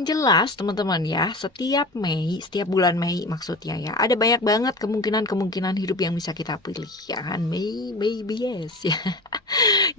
Yang jelas teman-teman ya, setiap bulan Mei maksudnya ya, ada banyak banget kemungkinan hidup yang bisa kita pilih ya kan. Maybe yes ya.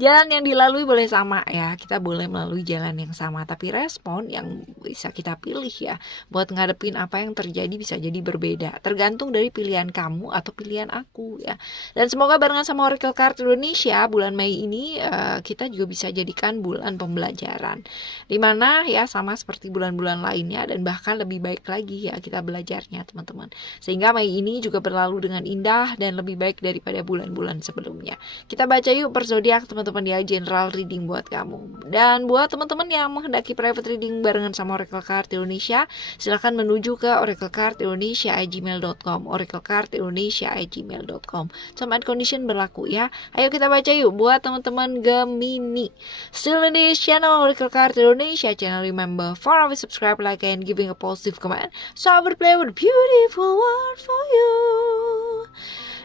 Jalan yang dilalui boleh sama ya, kita boleh melalui jalan yang sama, tapi respon yang bisa kita pilih ya buat ngadepin apa yang terjadi bisa jadi berbeda, tergantung dari pilihan kamu atau pilihan aku ya. Dan semoga barengan sama Oracle Card Indonesia bulan Mei ini kita juga bisa jadikan bulan pembelajaran, dimana ya sama seperti bulan-bulan lainnya dan bahkan lebih baik lagi ya kita belajarnya teman-teman, sehingga Mei ini juga berlalu dengan indah dan lebih baik daripada bulan-bulan sebelumnya. Kita baca yuk per zodiak teman-teman ya, general reading buat kamu. Dan buat teman-teman yang menghendaki private reading barengan sama Oracle Card Indonesia, silahkan menuju ke oraclecardindonesia@gmail.com, oraclecardindonesia@gmail.com. Term and condition berlaku ya. Ayo kita baca yuk buat teman-teman Gemini. Still in this channel Oracle Card Indonesia channel, remember for our subscribe, like and giving a positive comment, so I will play with a beautiful word for you.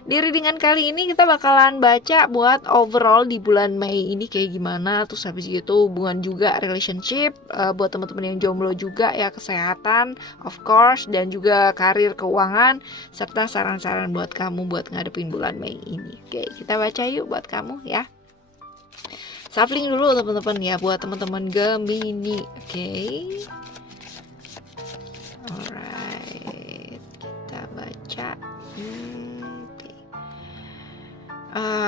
Di readingan kali ini kita bakalan baca buat overall di bulan Mei ini kayak gimana. Terus habis itu hubungan juga, relationship, buat teman-teman yang jomblo juga ya, kesehatan of course, dan juga karir, keuangan, serta saran-saran buat kamu buat ngadepin bulan Mei ini. Oke, kita baca yuk buat kamu ya. Shuffling dulu teman-teman ya buat teman-teman Gemini. Oke. Alright, kita baca.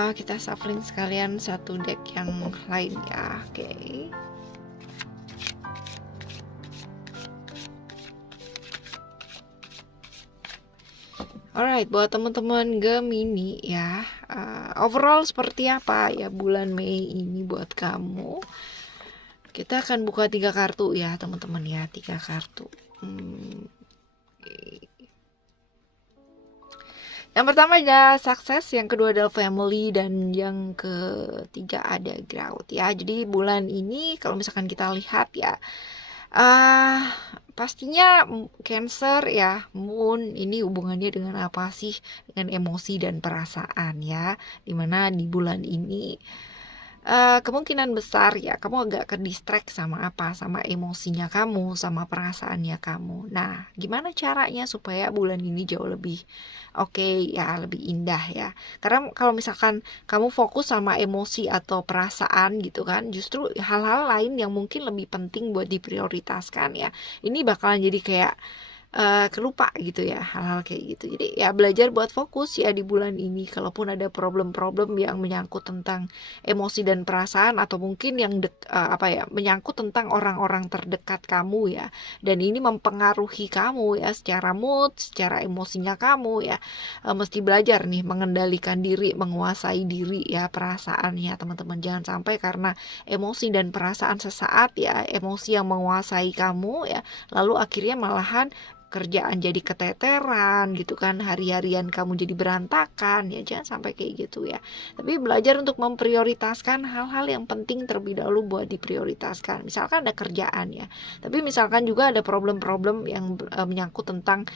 Kita shuffling sekalian satu deck yang lain ya. Oke. Alright, buat teman-teman Gemini ya, overall seperti apa ya bulan Mei ini buat kamu? Kita akan buka 3 kartu ya teman-teman ya, 3 kartu. Yang pertama ada sukses, yang kedua adalah family, dan yang ketiga ada growth ya. Jadi bulan ini kalau misalkan kita lihat ya, pastinya Cancer ya, Moon ini hubungannya dengan apa sih? Dengan emosi dan perasaan ya. Dimana di bulan ini kemungkinan besar ya kamu agak ke-distract sama apa, sama emosinya kamu, sama perasaannya kamu. Nah, gimana caranya supaya bulan ini jauh lebih oke ya, lebih indah ya. Karena kalau misalkan kamu fokus sama emosi atau perasaan gitu kan, justru hal-hal lain yang mungkin lebih penting buat diprioritaskan ya, ini bakalan jadi kayak kelupa gitu ya, hal-hal kayak gitu. Jadi ya belajar buat fokus ya di bulan ini. Kalaupun ada problem-problem yang menyangkut tentang emosi dan perasaan, atau mungkin yang menyangkut tentang orang-orang terdekat kamu ya, dan ini mempengaruhi kamu ya secara mood, secara emosinya kamu ya, mesti belajar nih mengendalikan diri, menguasai diri ya, perasaannya teman-teman. Jangan sampai karena emosi dan perasaan sesaat ya, emosi yang menguasai kamu ya, lalu akhirnya malahan kerjaan jadi keteteran gitu kan, hari-harian kamu jadi berantakan ya. Jangan sampai kayak gitu ya. Tapi belajar untuk memprioritaskan hal-hal yang penting terlebih dahulu buat diprioritaskan. Misalkan ada kerjaan ya, tapi misalkan juga ada problem-problem yang menyangkut tentang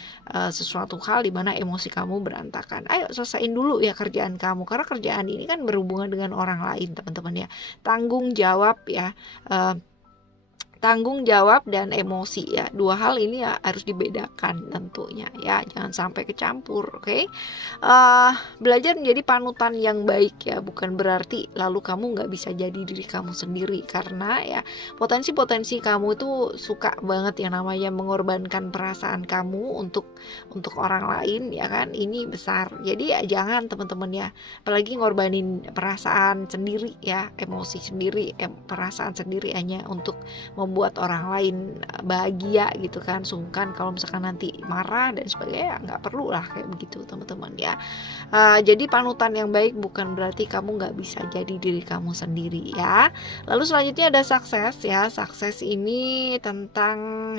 sesuatu hal di mana emosi kamu berantakan. Ayo selesaiin dulu ya kerjaan kamu, karena kerjaan ini kan berhubungan dengan orang lain teman-teman ya. Tanggung jawab ya, tanggung jawab dan emosi ya, 2 hal ini ya harus dibedakan tentunya ya, jangan sampai kecampur. Oke. Belajar menjadi panutan yang baik ya, bukan berarti lalu kamu nggak bisa jadi diri kamu sendiri, karena ya potensi kamu itu suka banget yang namanya mengorbankan perasaan kamu untuk orang lain ya kan, ini besar. Jadi ya jangan teman-teman ya, apalagi ngorbanin perasaan sendiri ya, emosi sendiri, perasaan sendiri hanya untuk membuat orang lain bahagia gitu kan, sungkan kalau misalkan nanti marah dan sebagainya. Nggak perlu lah kayak begitu teman-teman ya. Jadi panutan yang baik bukan berarti kamu nggak bisa jadi diri kamu sendiri ya. Lalu selanjutnya ada sukses ya. Sukses ini tentang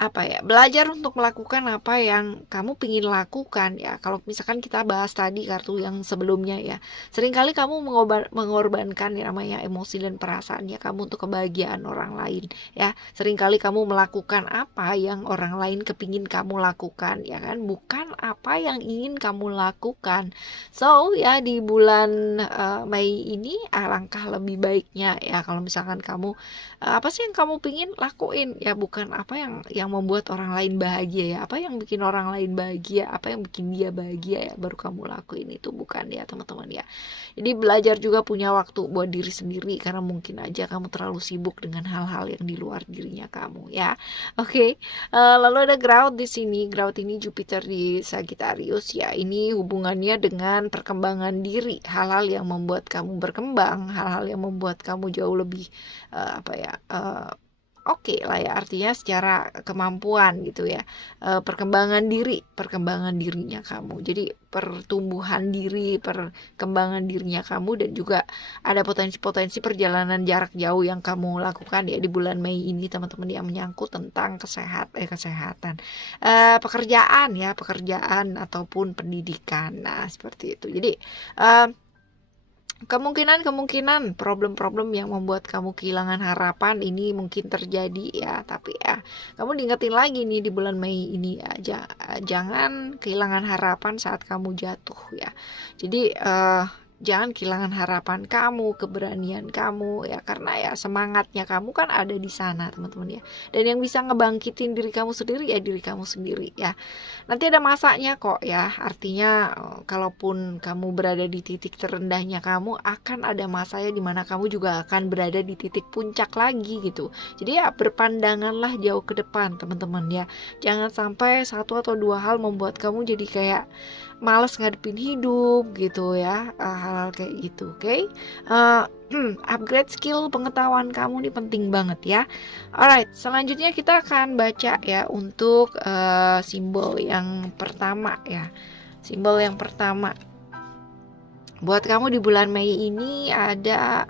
apa ya, belajar untuk melakukan apa yang kamu pingin lakukan ya. Kalau misalkan kita bahas tadi kartu yang sebelumnya ya, seringkali kamu mengorbankan yang namanya emosi dan perasaan ya kamu untuk kebahagiaan orang lain ya. Seringkali kamu melakukan apa yang orang lain kepingin kamu lakukan ya kan, bukan apa yang ingin kamu lakukan. So ya di bulan Mei ini alangkah lebih baiknya ya kalau misalkan kamu apa sih yang kamu pingin lakuin ya, bukan apa yang membuat orang lain bahagia ya, apa yang bikin orang lain bahagia, apa yang bikin dia bahagia ya baru kamu lakuin itu, bukan ya teman-teman ya. Jadi belajar juga punya waktu buat diri sendiri, karena mungkin aja kamu terlalu sibuk dengan hal-hal yang di luar dirinya kamu ya. Oke. Lalu ada Grout di sini. Grout ini Jupiter di Sagittarius ya. Ini hubungannya dengan perkembangan diri, hal-hal yang membuat kamu berkembang, hal-hal yang membuat kamu jauh lebih oke lah ya, artinya secara kemampuan gitu ya, perkembangan dirinya kamu, jadi pertumbuhan diri, perkembangan dirinya kamu, dan juga ada potensi-potensi perjalanan jarak jauh yang kamu lakukan ya di bulan Mei ini teman-teman, yang menyangkut tentang kesehatan, pekerjaan ataupun pendidikan. Nah seperti itu. Jadi kemungkinan problem-problem yang membuat kamu kehilangan harapan ini mungkin terjadi ya, tapi ya kamu diingetin lagi nih di bulan Mei ini aja, jangan kehilangan harapan saat kamu jatuh ya. Jadi jangan kehilangan harapan kamu, keberanian kamu ya, karena ya semangatnya kamu kan ada di sana teman-teman ya. Dan yang bisa ngebangkitin diri kamu sendiri ya diri kamu sendiri ya. Nanti ada masanya kok ya, artinya kalaupun kamu berada di titik terendahnya kamu, akan ada masanya dimana kamu juga akan berada di titik puncak lagi gitu. Jadi ya berpandanganlah jauh ke depan teman-teman ya. Jangan sampai satu atau dua hal membuat kamu jadi kayak males ngadepin hidup gitu ya, hal-hal kayak gitu. Oke. Upgrade skill pengetahuan kamu ini penting banget ya. Alright, selanjutnya kita akan baca ya untuk simbol yang pertama ya. Simbol yang pertama buat kamu di bulan Mei ini ada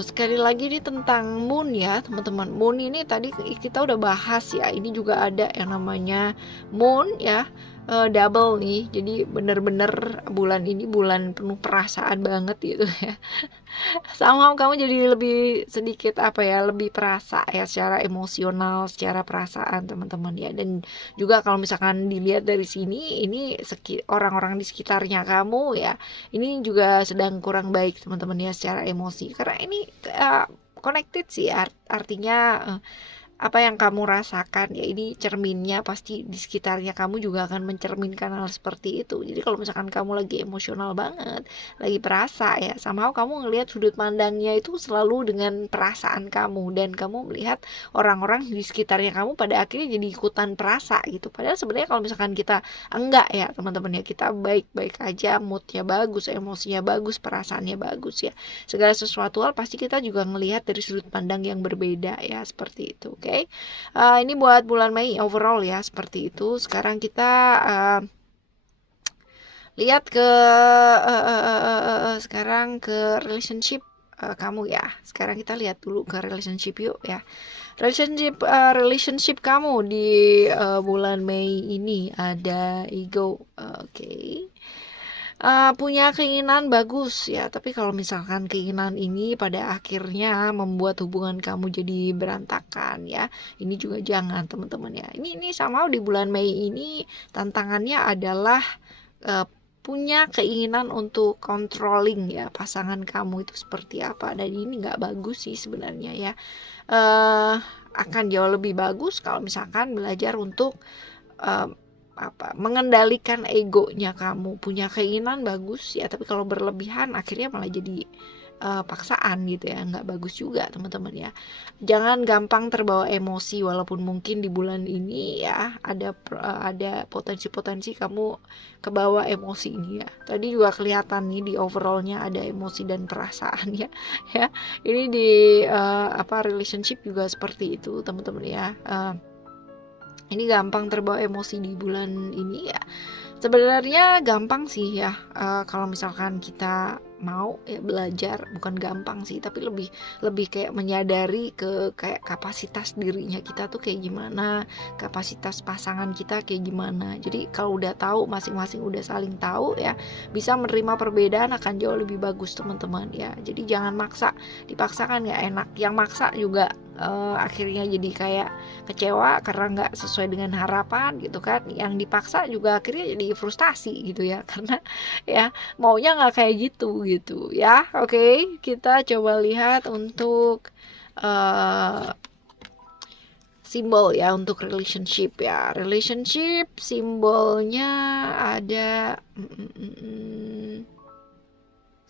sekali lagi ini tentang moon ya teman-teman. Moon ini tadi kita udah bahas ya. Ini juga ada yang namanya moon ya, double nih. Jadi bener-bener bulan ini bulan penuh perasaan banget gitu ya. Sama kamu jadi lebih sedikit lebih perasa ya secara emosional, secara perasaan teman-teman ya. Dan juga kalau misalkan dilihat dari sini, ini orang-orang di sekitarnya kamu ya, ini juga sedang kurang baik teman-teman ya secara emosi, karena ini connected sih artinya apa yang kamu rasakan ya, ini cerminnya pasti di sekitarnya kamu juga akan mencerminkan hal seperti itu. Jadi kalau misalkan kamu lagi emosional banget, lagi perasa ya, somehow kamu ngelihat sudut pandangnya itu selalu dengan perasaan kamu, dan kamu melihat orang-orang di sekitarnya kamu pada akhirnya jadi ikutan perasa gitu. Padahal sebenarnya kalau misalkan kita enggak ya teman-teman ya, kita baik-baik aja, moodnya bagus, emosinya bagus, perasaannya bagus ya, segala sesuatu hal pasti kita juga ngelihat dari sudut pandang yang berbeda ya, seperti itu. Oke. Ini buat bulan Mei overall ya, seperti itu. Sekarang kita lihat ke sekarang ke relationship kamu ya. Sekarang kita lihat dulu ke relationship yuk ya. Relationship kamu di bulan Mei ini ada ego. Oke. Punya keinginan bagus ya, tapi kalau misalkan keinginan ini pada akhirnya membuat hubungan kamu jadi berantakan ya, ini juga jangan teman-teman ya. Ini sama di bulan Mei ini tantangannya adalah punya keinginan untuk controlling ya pasangan kamu itu seperti apa, dan ini nggak bagus sih sebenarnya ya. Akan jauh lebih bagus kalau misalkan belajar untuk mengendalikan egonya kamu. Punya keinginan bagus ya, tapi kalau berlebihan akhirnya malah jadi paksaan gitu ya, nggak bagus juga teman-teman ya. Jangan gampang terbawa emosi, walaupun mungkin di bulan ini ya ada potensi-potensi kamu kebawa emosi ini ya. Tadi juga kelihatan nih di overallnya ada emosi dan perasaan ya. Ya, ini di relationship juga seperti itu teman-teman ya. Ini gampang terbawa emosi di bulan ini ya. Sebenarnya gampang sih ya, kalau misalkan kita mau ya belajar, bukan gampang sih, tapi lebih lebih kayak menyadari ke kayak kapasitas dirinya kita tuh kayak gimana, kapasitas pasangan kita kayak gimana. Jadi kalau udah tahu, masing-masing udah saling tahu ya, bisa menerima perbedaan akan jauh lebih bagus teman-teman ya. Jadi jangan maksa, dipaksakan nggak enak, yang maksa juga akhirnya jadi kayak kecewa karena nggak sesuai dengan harapan gitu kan. Yang dipaksa juga akhirnya jadi frustasi gitu ya, karena ya maunya nggak kayak gitu ya. Oke, kita coba lihat untuk simbol ya untuk relationship ya. Relationship simbolnya ada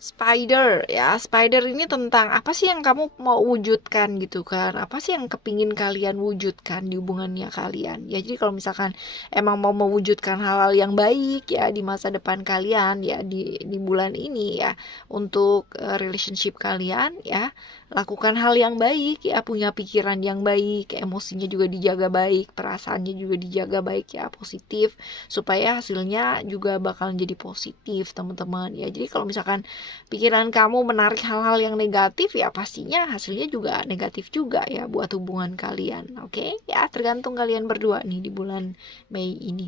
spider ya. Spider ini tentang apa sih yang kamu mau wujudkan gitu kan, apa sih yang kepingin kalian wujudkan di hubungannya kalian ya. Jadi kalau misalkan emang mau mewujudkan hal-hal yang baik ya di masa depan kalian ya, di bulan ini ya, untuk relationship kalian ya, lakukan hal yang baik ya, punya pikiran yang baik, emosinya juga dijaga baik, perasaannya juga dijaga baik ya, positif, supaya hasilnya juga bakal jadi positif teman-teman ya. Jadi kalau misalkan pikiran kamu menarik hal-hal yang negatif ya, pastinya hasilnya juga negatif juga ya buat hubungan kalian. Oke ya, tergantung kalian berdua nih di bulan Mei ini.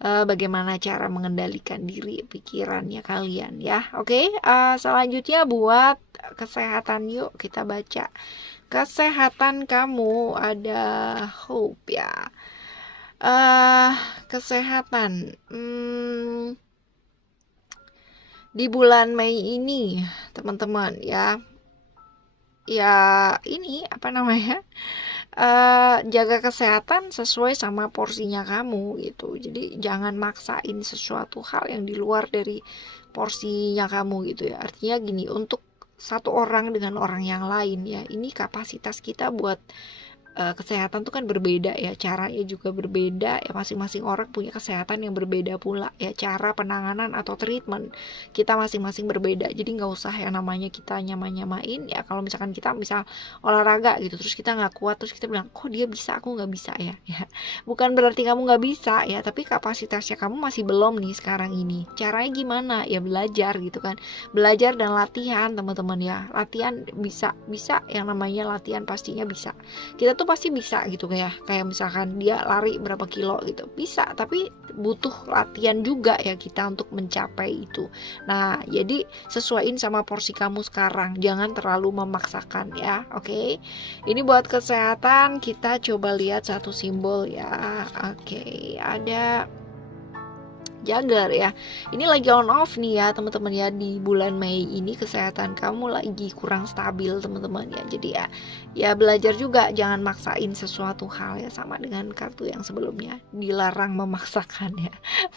Bagaimana cara mengendalikan diri pikirannya kalian ya. Oke, selanjutnya buat kesehatan, yuk kita baca kesehatan kamu. Ada hope ya. Kesehatan di bulan Mei ini teman-teman ya, ini apa namanya, jaga kesehatan sesuai sama porsinya kamu gitu. Jadi jangan maksain sesuatu hal yang di luar dari porsinya kamu gitu ya. Artinya gini, untuk satu orang dengan orang yang lain ya, ini kapasitas kita buat kesehatan tuh kan berbeda ya, caranya juga berbeda ya, masing-masing orang punya kesehatan yang berbeda pula ya, cara penanganan atau treatment kita masing-masing berbeda. Jadi nggak usah yang namanya kita nyamain ya. Kalau misalkan kita misal olahraga gitu, terus kita nggak kuat, terus kita bilang kok dia bisa aku nggak bisa ya, bukan berarti kamu nggak bisa ya, tapi kapasitasnya kamu masih belum nih sekarang ini. Caranya gimana ya, belajar gitu kan, belajar dan latihan teman-teman ya. Latihan bisa yang namanya latihan pastinya bisa, kita tuh pasti bisa gitu kayak misalkan dia lari berapa kilo gitu, bisa, tapi butuh latihan juga ya kita untuk mencapai itu. Nah jadi sesuaiin sama porsi kamu sekarang, jangan terlalu memaksakan ya. Oke, ini buat kesehatan. Kita coba lihat satu simbol ya. Oke, ada Jagar ya. Ini lagi on off nih ya teman-teman ya, di bulan Mei ini kesehatan kamu lagi kurang stabil teman-teman ya. Jadi ya belajar juga, jangan maksain sesuatu hal ya, sama dengan kartu yang sebelumnya, dilarang memaksakan ya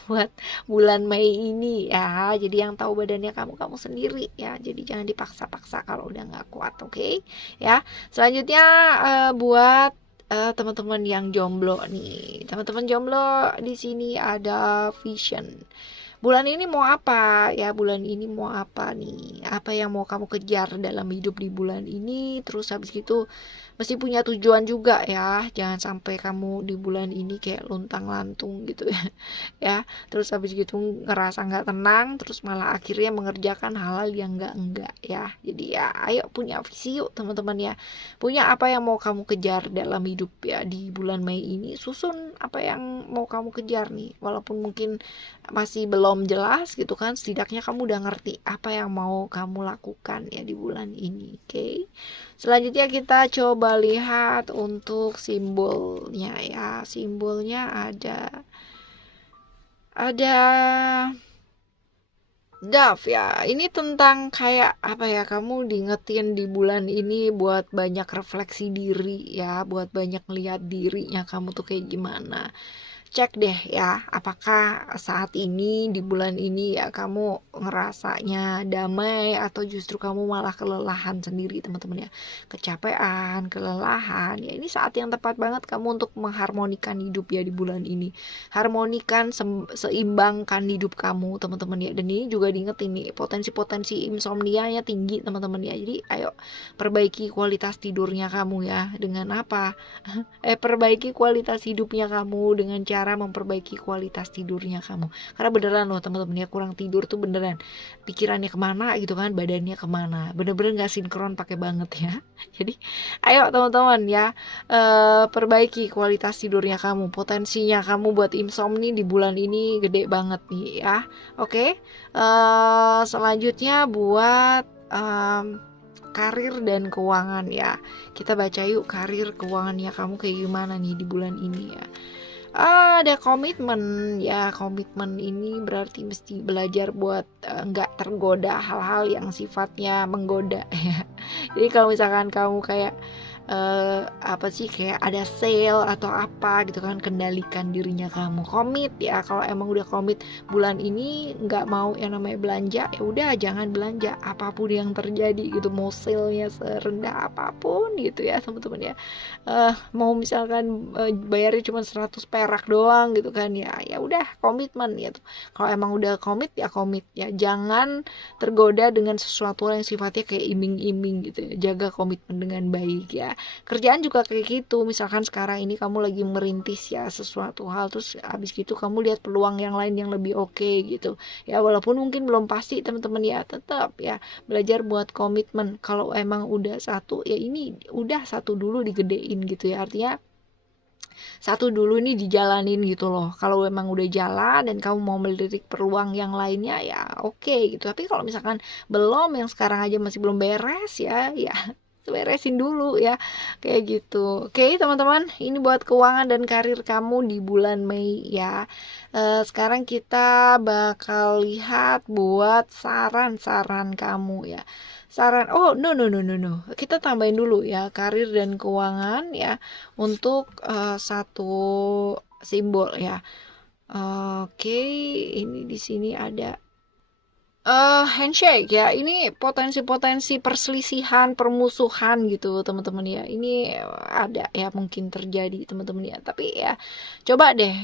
buat bulan Mei ini ya. Jadi yang tahu badannya kamu sendiri ya. Jadi jangan dipaksa-paksa kalau udah nggak kuat. Oke ya. Selanjutnya buat teman-teman yang jomblo nih, teman-teman jomblo di sini ada vision. Bulan ini mau apa ya? Bulan ini mau apa nih? Apa yang mau kamu kejar dalam hidup di bulan ini? Terus habis gitu mesti punya tujuan juga ya. Jangan sampai kamu di bulan ini kayak luntang-lantung gitu ya. Ya, terus habis gitu ngerasa nggak tenang, terus malah akhirnya mengerjakan hal-hal yang enggak ya. Jadi ya ayo punya visi yuk teman-teman ya. Punya apa yang mau kamu kejar dalam hidup ya di bulan Mei ini. Susun apa yang mau kamu kejar nih. Walaupun mungkin masih belum jelas gitu kan, setidaknya kamu udah ngerti apa yang mau kamu lakukan ya di bulan ini. Oke. Selanjutnya kita coba lihat untuk simbolnya ya. Simbolnya ada Dove ya. Ini tentang kayak apa ya, kamu diingetin di bulan ini buat banyak refleksi diri ya, buat banyak lihat dirinya kamu tuh kayak gimana. Cek deh ya, apakah saat ini di bulan ini ya kamu ngerasanya damai atau justru kamu malah kelelahan sendiri teman-teman ya. Kecapean, kelelahan ya, ini saat yang tepat banget kamu untuk mengharmonikan hidup ya di bulan ini. Harmonikan, seimbangkan hidup kamu teman-teman ya. Dan ini juga diingetin nih, potensi-potensi insomnia-nya tinggi teman-teman ya. Jadi ayo perbaiki kualitas tidurnya kamu ya. Dengan apa? Perbaiki kualitas hidupnya kamu dengan cara cara memperbaiki kualitas tidurnya kamu. Karena beneran loh teman-teman ya, kurang tidur tuh beneran pikirannya kemana gitu kan, badannya kemana, bener-bener gak sinkron pakai banget ya. Jadi ayo teman-teman ya, perbaiki kualitas tidurnya kamu. Potensinya kamu buat insomnia di bulan ini gede banget nih ya. Oke. Selanjutnya buat karir dan keuangan ya. Kita baca yuk karir keuangannya kamu kayak gimana nih di bulan ini ya. Ada komitmen ya. Komitmen ini berarti mesti belajar buat nggak tergoda hal-hal yang sifatnya menggoda ya. Jadi kalau misalkan kamu kayak apa sih, kayak ada sale atau apa gitu kan, kendalikan dirinya kamu, komit ya. Kalau emang udah komit bulan ini nggak mau yang namanya belanja, ya udah jangan belanja apapun yang terjadi gitu, mau sale-nya serendah apapun gitu ya teman-teman ya. Mau misalkan bayarnya cuma 100 perak doang gitu kan ya, ya udah komitmen gitu. Kalau emang udah komit ya, jangan tergoda dengan sesuatu yang sifatnya kayak iming-iming gitu ya. Jaga komitmen dengan baik ya. Kerjaan juga kayak gitu. Misalkan sekarang ini kamu lagi merintis ya sesuatu hal, terus habis gitu kamu lihat peluang yang lain yang lebih oke gitu ya, walaupun mungkin belum pasti teman-teman ya, tetap ya belajar buat komitmen. Kalau emang udah satu ya, ini udah satu dulu digedein gitu ya, artinya satu dulu ini dijalanin gitu loh. Kalau emang udah jalan dan kamu mau melirik peluang yang lainnya ya oke gitu. Tapi kalau misalkan belum, yang sekarang aja masih belum beres ya, ya beresin dulu ya, kayak gitu. Oke teman-teman, ini buat keuangan dan karir kamu di bulan Mei ya. Sekarang kita bakal lihat buat saran-saran kamu ya. Saran, oh no, kita tambahin dulu ya karir dan keuangan ya, untuk satu simbol ya. Oke, ini di sini ada handshake ya. Ini potensi-potensi perselisihan, permusuhan gitu teman-teman ya. Ini ada ya, mungkin terjadi teman-teman ya. Tapi ya coba deh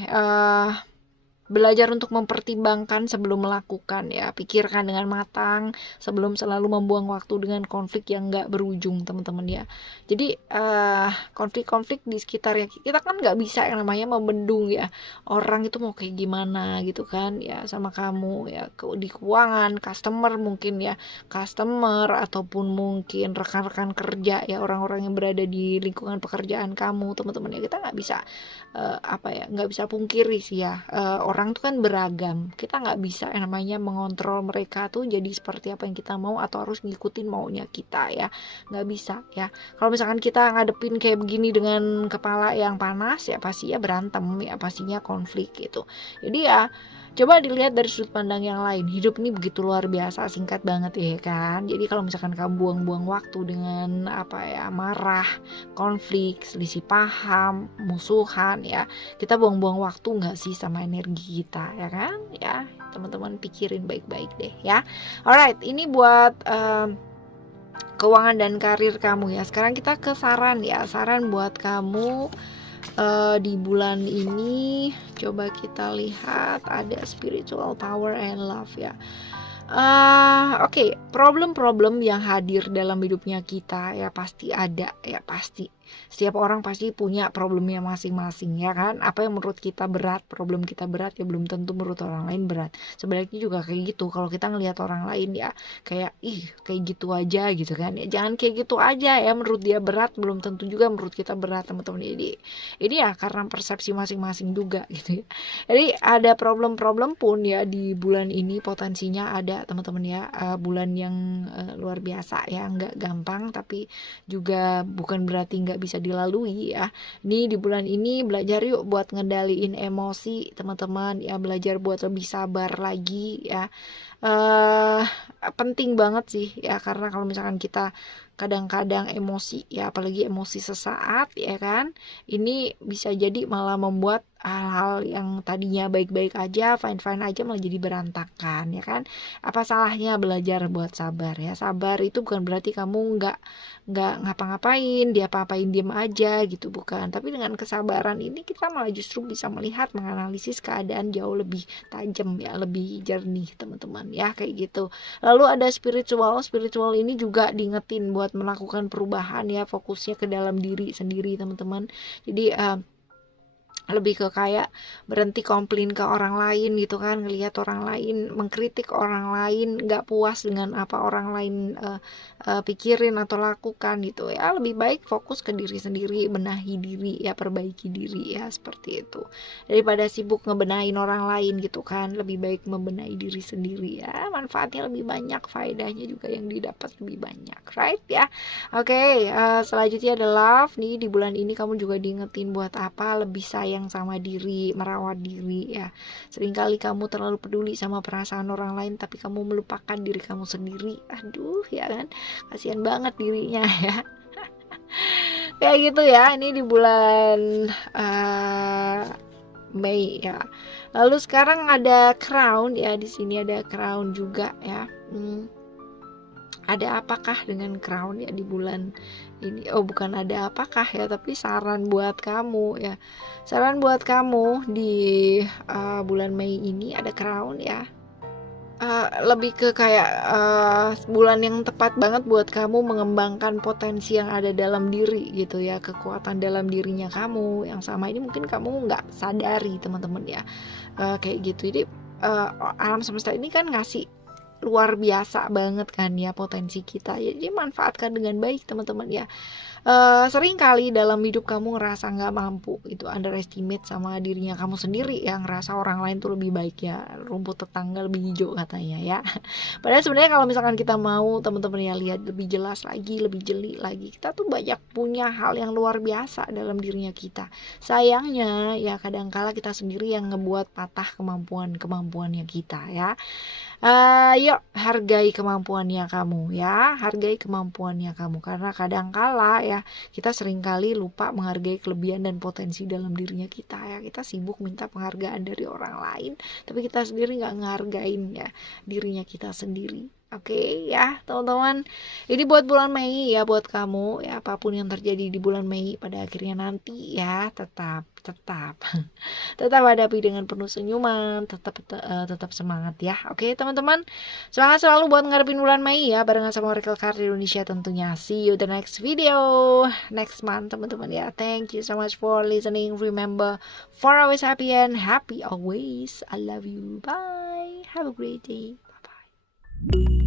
belajar untuk mempertimbangkan sebelum melakukan ya. Pikirkan dengan matang sebelum selalu membuang waktu dengan konflik yang gak berujung teman-teman ya. Jadi konflik-konflik di sekitar ya, kita kan gak bisa yang namanya membendung ya orang itu mau kayak gimana gitu kan ya sama kamu ya. Di keuangan, customer mungkin ya, customer ataupun mungkin rekan-rekan kerja ya, orang-orang yang berada di lingkungan pekerjaan kamu teman-teman ya. Kita gak bisa nggak bisa pungkiri sih ya, orang tuh kan beragam. Kita nggak bisa yang namanya mengontrol mereka tuh jadi seperti apa yang kita mau atau harus ngikutin maunya kita ya, nggak bisa ya. Kalau misalkan kita ngadepin kayak begini dengan kepala yang panas ya, pasti ya berantem ya, pastinya konflik gitu. Jadi ya coba dilihat dari sudut pandang yang lain. Hidup ini begitu luar biasa singkat banget ya kan. Jadi kalau misalkan kamu buang-buang waktu dengan marah, konflik, selisih paham, musuhan ya, kita buang-buang waktu nggak sih sama energi kita ya kan ya. Teman-teman pikirin baik-baik deh ya. Alright, ini buat keuangan dan karir kamu ya. Sekarang kita ke saran ya. Saran buat kamu di bulan ini, coba kita lihat ada spiritual power and love ya. Oke, problem-problem yang hadir dalam hidupnya kita ya pasti ada ya, pasti. Setiap orang pasti punya problemnya masing-masing ya kan. Apa yang menurut kita berat, problem kita berat ya belum tentu menurut orang lain berat. Sebaliknya juga kayak gitu. Kalau kita ngelihat orang lain ya kayak kayak gitu aja gitu kan ya, jangan kayak gitu aja ya, menurut dia berat belum tentu juga menurut kita berat teman-teman. Jadi ini ya karena persepsi masing-masing juga gitu ya. Jadi ada problem-problem pun ya di bulan ini potensinya ada teman-teman ya. Bulan yang luar biasa ya, nggak gampang tapi juga bukan berarti nggak bisa dilalui ya. Ini di bulan ini belajar yuk buat ngendaliin emosi teman-teman ya, belajar buat lebih sabar lagi ya. Penting banget sih ya, karena kalau misalkan kita kadang-kadang emosi ya, apalagi emosi sesaat ya kan, ini bisa jadi malah membuat hal-hal yang tadinya baik-baik aja, fine-fine aja, malah jadi berantakan ya kan. Apa salahnya belajar buat sabar ya. Sabar itu bukan berarti kamu nggak ngapa-ngapain, dia apa-apain diem aja gitu, bukan. Tapi dengan kesabaran ini kita malah justru bisa melihat, menganalisis keadaan jauh lebih tajam ya, lebih jernih teman-teman ya, kayak gitu. Lalu ada spiritual ini juga diingetin buat melakukan perubahan ya, fokusnya ke dalam diri sendiri teman-teman. Jadi lebih ke kayak berhenti komplain ke orang lain gitu kan, ngelihat orang lain, mengkritik orang lain, nggak puas dengan apa orang lain pikirin atau lakukan gitu ya. Lebih baik fokus ke diri sendiri, benahi diri ya, perbaiki diri ya, seperti itu. Daripada sibuk ngebenahin orang lain gitu kan, lebih baik membenahi diri sendiri ya, manfaatnya lebih banyak, faedahnya juga yang didapat lebih banyak, right ya. Oke, selanjutnya adalah nih, di bulan ini kamu juga diingetin buat apa lebih sayang sama diri, merawat diri ya. Seringkali kamu terlalu peduli sama perasaan orang lain tapi kamu melupakan diri kamu sendiri. Aduh ya kan, kasihan banget dirinya ya. Kayak gitu ya, ini di bulan Mei ya. Lalu sekarang ada crown ya, di sini ada crown juga ya. Ada apakah dengan crown ya di bulan ini? Oh, bukan ada apakah ya, tapi saran buat kamu ya. Saran buat kamu di bulan Mei ini ada crown ya. Lebih ke kayak bulan yang tepat banget buat kamu mengembangkan potensi yang ada dalam diri gitu ya, kekuatan dalam dirinya kamu yang sama ini mungkin kamu nggak sadari teman-teman ya. Kayak gitu. Jadi alam semesta ini kan ngasih luar biasa banget kan ya potensi kita, jadi manfaatkan dengan baik teman-teman ya. Sering kali dalam hidup kamu ngerasa nggak mampu, itu underestimate sama dirinya kamu sendiri, yang ngerasa orang lain tuh lebih baik ya, rumput tetangga lebih hijau katanya ya. Padahal sebenarnya kalau misalkan kita mau teman-teman ya lihat lebih jelas lagi, lebih jeli lagi, kita tuh banyak punya hal yang luar biasa dalam dirinya kita. Sayangnya ya kadangkala kita sendiri yang ngebuat patah kemampuannya kita ya. Yuk hargai kemampuannya kamu ya, hargai kemampuannya kamu, karena kadangkala ya kita seringkali lupa menghargai kelebihan dan potensi dalam dirinya kita ya. Kita sibuk minta penghargaan dari orang lain, tapi kita sendiri nggak ngehargain ya dirinya kita sendiri. Oke ya teman-teman, ini buat bulan Mei ya, buat kamu ya, apapun yang terjadi di bulan Mei pada akhirnya nanti ya tetap tetap hadapi dengan penuh senyuman, tetap semangat ya. Oke teman-teman, semangat selalu buat ngarepin bulan Mei ya, barengan sama Oracle Card Indonesia tentunya. See you the next video next month teman-teman ya. Thank you so much for listening. Remember, for always happy and happy always. I love you. Bye. Have a great day. Bye bye.